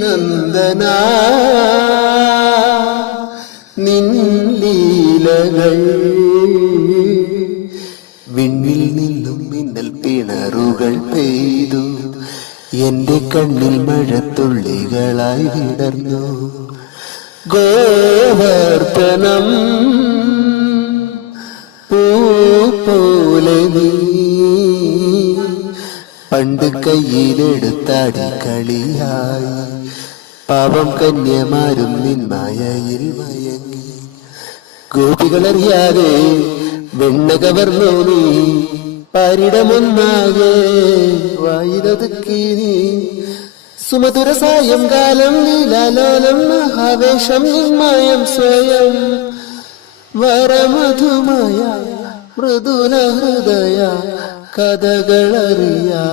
നന്ദന നിൻ ലീലകൾ വിണ്ണിൽ നിന്നും മിന്നൽ പിണറുകൾ പെയ്തു എന്റെ കണ്ണിൽ മഴത്തുള്ളികളായി വിടർന്നു ഗോവർദ്ധനം പൂ പോലെ നീ പണ്ട് കയ്യിലെടുത്താടി കളിയായി പാവം കന്യമാരും നിന്മായയിൽ മയങ്ങി ഗോപികളറിയാതെ വെണ്ണ കവർന്നു നീ പാരിടമൊന്നാകെ വായിലൊതുക്കി നീ സുമധുര സായംകാലം നീലാലോലം മഹാവേശം നിന്മായം സ്വയം വരമധുമയ മൃദുല ഹൃദയ കഥകളറിയാ